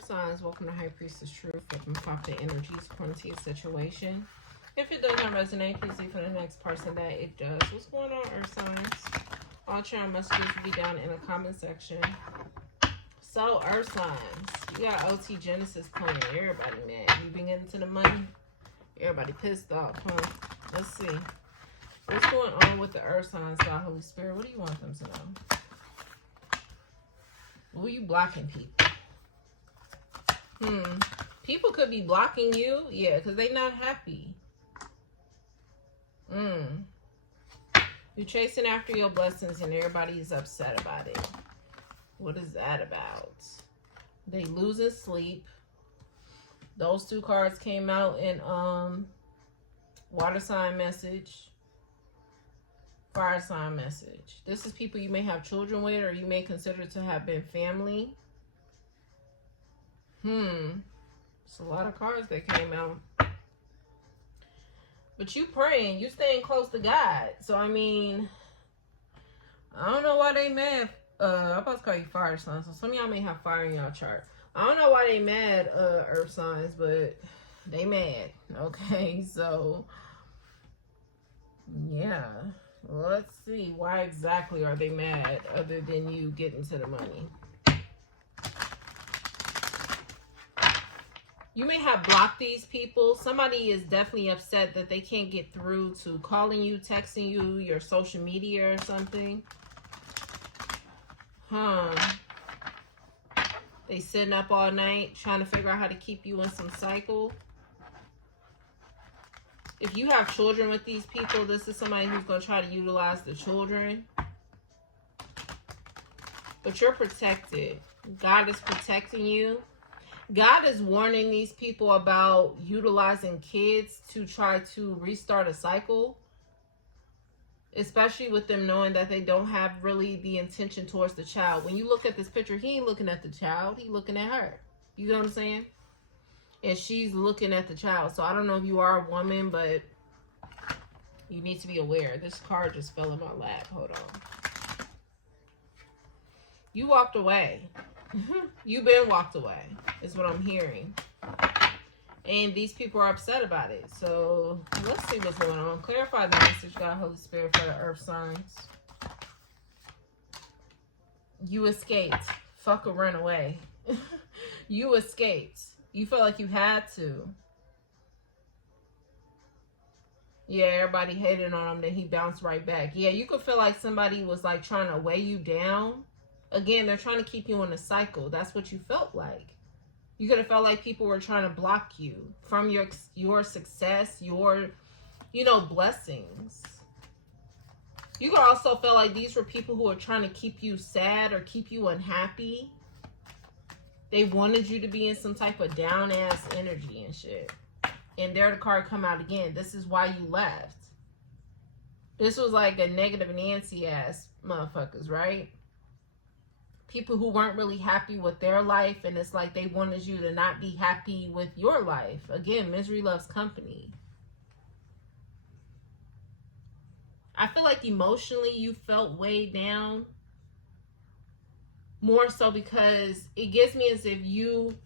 Earth signs, welcome to High Priestess Truth. Welcome to talk to energies according to your situation. If it does not resonate, please leave for the next person that it does. What's going on, Earth signs? All channel messages will be down in the comment section. So, Earth signs, you got OT Genesis playing. Everybody mad. You been getting to the money? Everybody pissed off, huh? Let's see. What's going on with the Earth signs, God, Holy Spirit? What do you want them to know? Who are you blocking people? People could be blocking you. Yeah, because they're not happy. You're chasing after your blessings and everybody's upset about it. What is that about? They losing sleep. Those two cards came out in water sign message, fire sign message. This is people you may have children with, or you may consider to have been family. It's a lot of cards that came out. But you praying, you staying close to God. So I mean, I don't know why they mad. I'm about to call you fire signs. So some of y'all may have fire in y'all chart. I don't know why they mad, earth signs, but they mad. Okay, so yeah. Let's see. Why exactly are they mad other than you getting to the money? You may have blocked these people. Somebody is definitely upset that they can't get through to calling you, texting you, your social media or something. They sitting up all night trying to figure out how to keep you in some cycle. If you have children with these people, this is somebody who's going to try to utilize the children. But you're protected. God is protecting you. God is warning these people about utilizing kids to try to restart a cycle. Especially with them knowing that they don't have really the intention towards the child. When you look at this picture, he ain't looking at the child. He looking at her. You know what I'm saying? And she's looking at the child. So I don't know if you are a woman, but you need to be aware. This card just fell in my lap. Hold on. You walked away. You've been walked away, is what I'm hearing. And these people are upset about it. So let's see what's going on. Clarify the message, God, Holy Spirit, for the earth signs. You escaped. Fuck or run away. You escaped. You felt like you had to. Yeah, everybody hated on him. Then he bounced right back. Yeah, you could feel like somebody was like trying to weigh you down. Again, they're trying to keep you in a cycle. That's what you felt like. You could have felt like people were trying to block you from your success, your, blessings. You could also feel like these were people who are trying to keep you sad or keep you unhappy. They wanted you to be in some type of down-ass energy and shit. And there the card come out again. This is why you left. This was like a negative Nancy-ass motherfuckers, right? People who weren't really happy with their life, and it's like they wanted you to not be happy with your life. Again, misery loves company. I feel like emotionally you felt weighed down. More so because it gives me as if you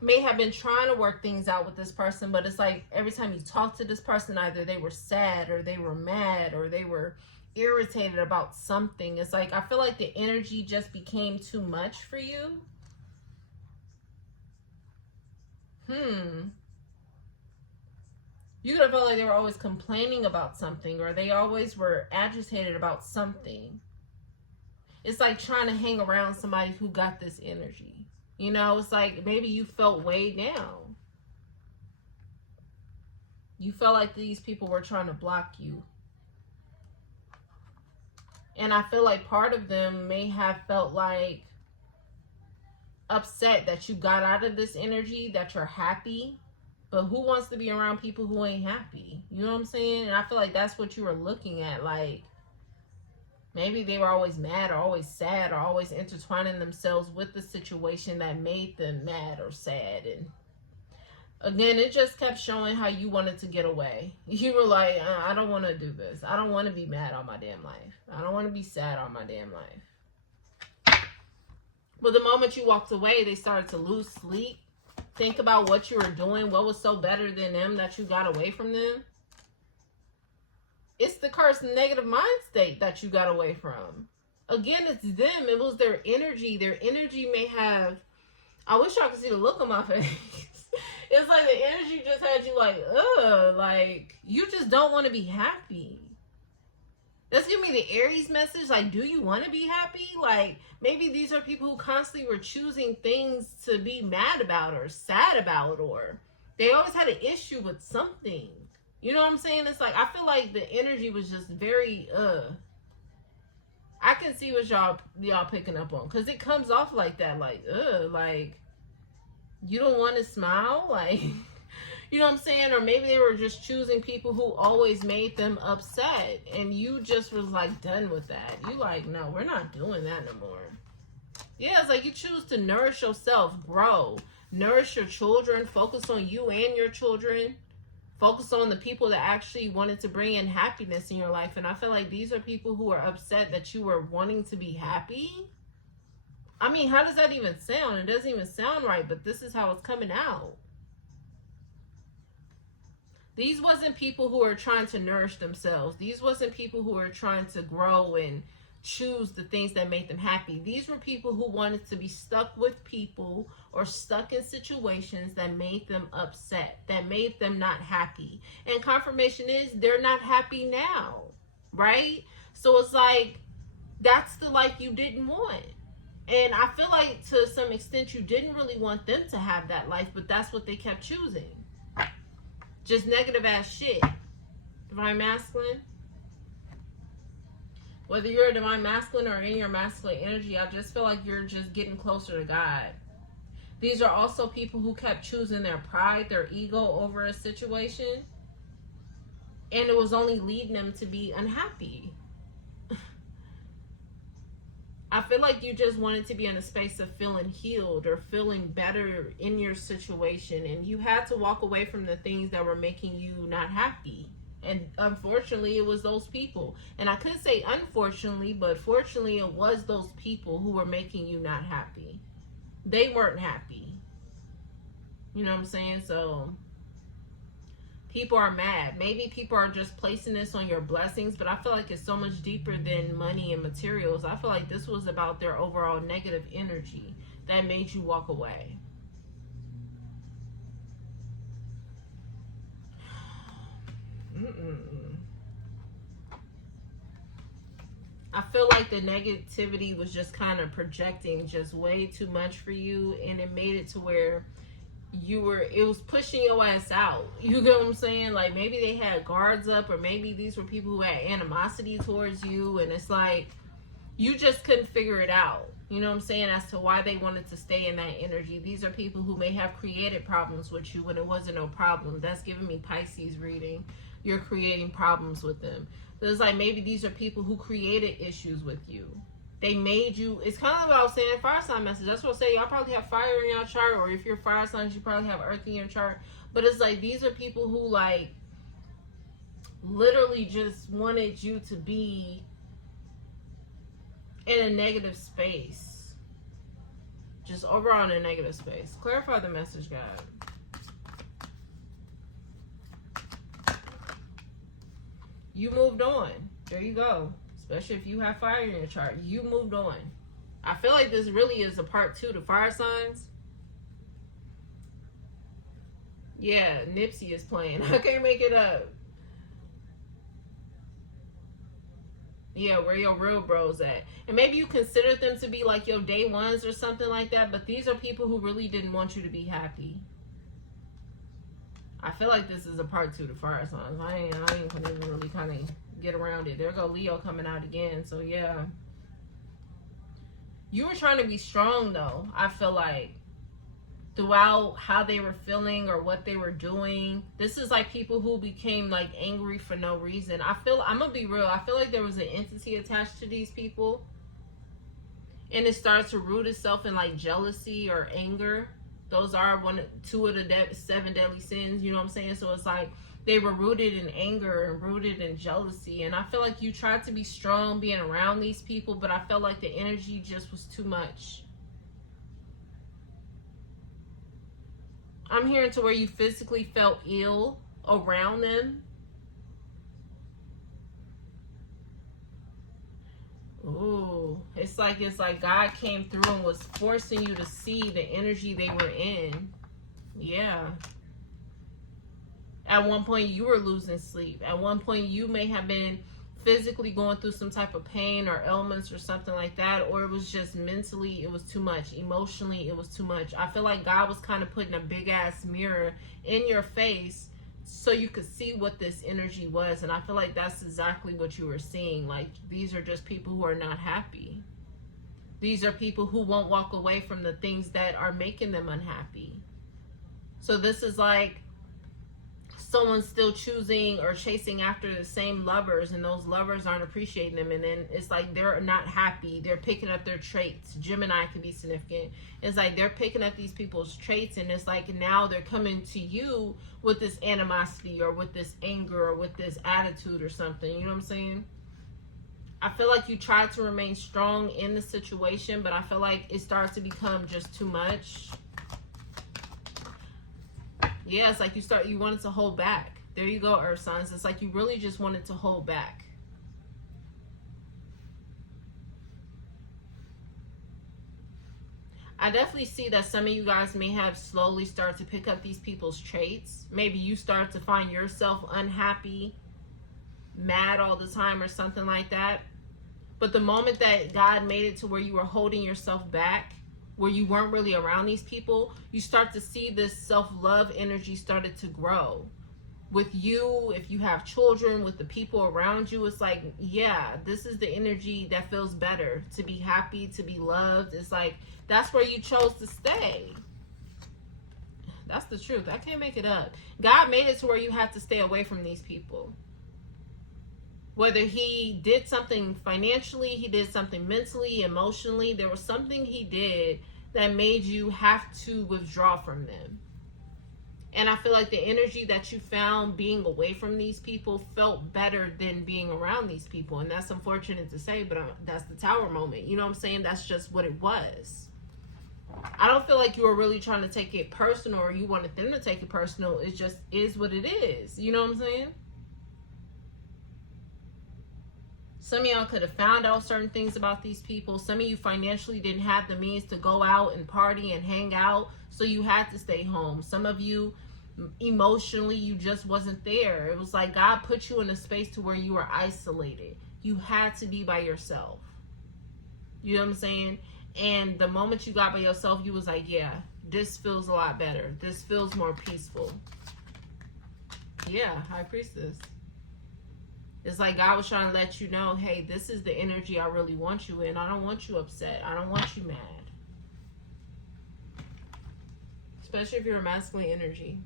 may have been trying to work things out with this person, but it's like every time you talk to this person, either they were sad or they were mad or they were irritated about something. It's like I feel like the energy just became too much for you. You could have felt like they were always complaining about something, or they always were agitated about something. It's like trying to hang around somebody who got this energy. It's like maybe you felt weighed down. You felt like these people were trying to block you. And I feel like part of them may have felt like upset that you got out of this energy, that you're happy. But who wants to be around people who ain't happy? You know what I'm saying? And I feel like that's what you were looking at. Like, maybe they were always mad or always sad or always intertwining themselves with the situation that made them mad or sad. And again, it just kept showing how you wanted to get away. You were like, I don't want to do this. I don't want to be mad all my damn life. I don't want to be sad all my damn life. But the moment you walked away, they started to lose sleep. Think about what you were doing. What was so better than them that you got away from them? It's the cursed negative mind state that you got away from. Again, it's them. It was their energy. Their energy may have... I wish y'all could see the look on my face. It's like the energy just had you like, ugh. Like, you just don't want to be happy. That's giving me the Aries message. Like, do you want to be happy? Like, maybe these are people who constantly were choosing things to be mad about or sad about, or they always had an issue with something. You know what I'm saying? It's like, I feel like the energy was just very, I can see what y'all picking up on. Because it comes off like that. Like, like, you don't want to smile? Like... You know what I'm saying? Or maybe they were just choosing people who always made them upset. And you just was like done with that. You like, no, we're not doing that no more. Yeah, it's like you choose to nourish yourself, grow. Nourish your children. Focus on you and your children. Focus on the people that actually wanted to bring in happiness in your life. And I feel like these are people who are upset that you were wanting to be happy. I mean, how does that even sound? It doesn't even sound right, but this is how it's coming out. These wasn't people who are trying to nourish themselves. These wasn't people who are trying to grow and choose the things that make them happy. These were people who wanted to be stuck with people or stuck in situations that made them upset, that made them not happy. And confirmation is they're not happy now, right? So it's like, that's the life you didn't want. And I feel like to some extent you didn't really want them to have that life, but that's what they kept choosing. Just negative ass shit. Divine masculine. Whether you're a divine masculine or in your masculine energy, I just feel like you're just getting closer to God. These are also people who kept choosing their pride, their ego over a situation. And it was only leading them to be unhappy. I feel like you just wanted to be in a space of feeling healed or feeling better in your situation. And you had to walk away from the things that were making you not happy. And unfortunately, it was those people. And I could say unfortunately, but fortunately, it was those people who were making you not happy. They weren't happy. You know what I'm saying? So... people are mad. Maybe people are just placing this on your blessings, but I feel like it's so much deeper than money and materials. I feel like this was about their overall negative energy that made you walk away. I feel like the negativity was just kind of projecting just way too much for you, and it made it to where it was pushing your ass out. You get what I'm saying? Like, maybe they had guards up, or maybe these were people who had animosity towards you, and it's like you just couldn't figure it out. You know what I'm saying? As to why they wanted to stay in that energy. These are people who may have created problems with you when it wasn't no problem. That's giving me Pisces reading. You're creating problems with them. So it's like maybe these are people who created issues with you. They made you, it's kind of what I was saying in fire sign message. That's what I say. Y'all probably have fire in your chart, or if you're fire signs, you probably have earth in your chart. But it's like, these are people who like literally just wanted you to be in a negative space. Just overall in a negative space. Clarify the message, God. You moved on. There you go. Especially if you have fire in your chart. You moved on. I feel like this really is a part 2 to fire signs. Yeah, Nipsey is playing. I can't make it up. Yeah, where your real bros at. And maybe you consider them to be like your day ones or something like that. But these are people who really didn't want you to be happy. I feel like this is a part 2 to fire signs. I ain't gonna even really kind of get around it. There go Leo coming out again. So yeah, you were trying to be strong though. I feel like throughout how they were feeling or what they were doing. This is like people who became like angry for no reason. I'm gonna be real. I feel like there was an entity attached to these people, and it starts to root itself in like jealousy or anger. Those are 2 of the 7 deadly sins. You know what I'm saying? So it's like they were rooted in anger and rooted in jealousy. And I feel like you tried to be strong being around these people, but I felt like the energy just was too much. I'm hearing to where you physically felt ill around them. Ooh, it's like God came through and was forcing you to see the energy they were in. Yeah. At one point you were losing sleep. At one point you may have been physically going through some type of pain or ailments or something like that, or it was just mentally it was too much. Emotionally it was too much. I feel like God was kind of putting a big ass mirror in your face so you could see what this energy was, and I feel like that's exactly what you were seeing. Like, these are just people who are not happy. These are people who won't walk away from the things that are making them unhappy. So this is like someone's still choosing or chasing after the same lovers, and those lovers aren't appreciating them, and then it's like they're not happy. They're picking up their traits. Gemini can be significant. It's like they're picking up these people's traits, and it's like now they're coming to you with this animosity or with this anger or with this attitude or something. You know what I'm saying? I feel like you tried to remain strong in the situation, but I feel like it starts to become just too much. Yeah, it's like you wanted to hold back. There you go, Earth signs. It's like you really just wanted to hold back. I definitely see that some of you guys may have slowly started to pick up these people's traits. Maybe you start to find yourself unhappy, mad all the time or something like that. But the moment that God made it to where you were holding yourself back, where you weren't really around these people, you start to see this self-love energy started to grow. With you, if you have children, with the people around you, it's like, yeah, this is the energy that feels better. To be happy, to be loved. It's like, that's where you chose to stay. That's the truth. I can't make it up. God made it to where you have to stay away from these people. Whether he did something financially, he did something mentally, emotionally, there was something he did that made you have to withdraw from them. And I feel like the energy that you found being away from these people felt better than being around these people. And that's unfortunate to say, but that's the Tower moment. You know what I'm saying? That's just what it was. I don't feel like you were really trying to take it personal or you wanted them to take it personal. It just is what it is. You know what I'm saying? Some of y'all could have found out certain things about these people. Some of you financially didn't have the means to go out and party and hang out, so you had to stay home. Some of you, emotionally, you just wasn't there. It was like God put you in a space to where you were isolated. You had to be by yourself. You know what I'm saying? And the moment you got by yourself, you was like, yeah, this feels a lot better. This feels more peaceful. Yeah, High Priestess. It's like God was trying to let you know, hey, this is the energy I really want you in. I don't want you upset. I don't want you mad. Especially if you're a masculine energy.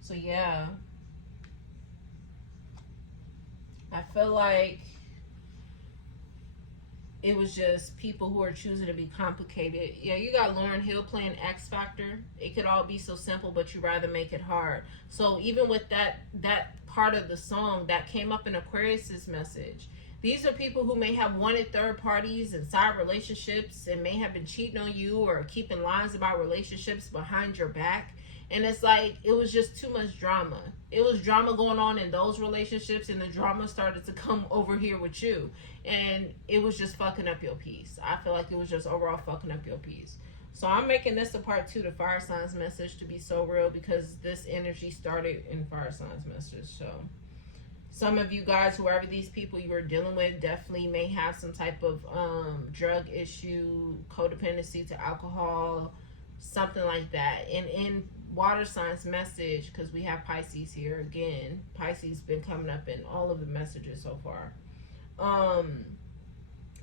So, yeah. I feel like it was just people who are choosing to be complicated. Yeah, you got Lauryn Hill playing X Factor. It could all be so simple, but you rather make it hard. So even with that part of the song that came up in Aquarius's message, these are people who may have wanted third parties and side relationships and may have been cheating on you or keeping lies about relationships behind your back. And it's like, it was just too much drama. It was drama going on in those relationships, and the drama started to come over here with you. And it was just fucking up your peace. I feel like it was just overall fucking up your peace. So I'm making this a part 2 to Fire Signs message to be so real, because this energy started in Fire Signs message. So some of you guys, whoever these people you were dealing with, definitely may have some type of drug issue, codependency to alcohol, something like that. And in Water Signs message, because we have Pisces here again, Pisces been coming up in all of the messages so far.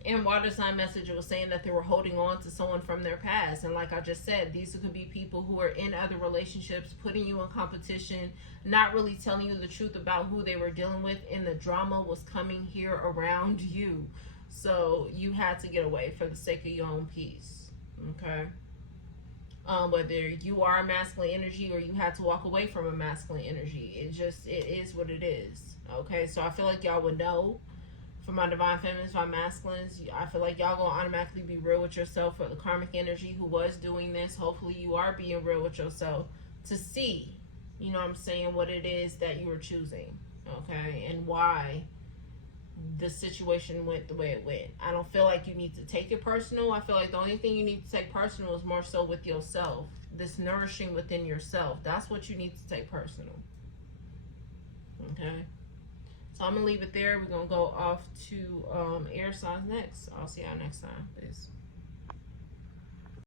In Water Sign message, it was saying that they were holding on to someone from their past. And like I just said, these could be people who are in other relationships, putting you in competition, not really telling you the truth about who they were dealing with, and the drama was coming here around you. So you had to get away for the sake of your own peace. Okay? Whether you are a masculine energy or you had to walk away from a masculine energy, it is what it is. Okay, so I feel like y'all would know For my divine feminines, my masculines, I feel like y'all gonna automatically be real with yourself. For the karmic energy who was doing this, hopefully you are being real with yourself to see, you know what I'm saying, what it is that you were choosing, okay, and why the situation went the way it went. I don't feel like you need to take it personal. I feel like the only thing you need to take personal is more so with yourself. This nourishing within yourself. That's what you need to take personal. Okay? So I'm going to leave it there. We're going to go off to air signs next. I'll see y'all next time. Peace.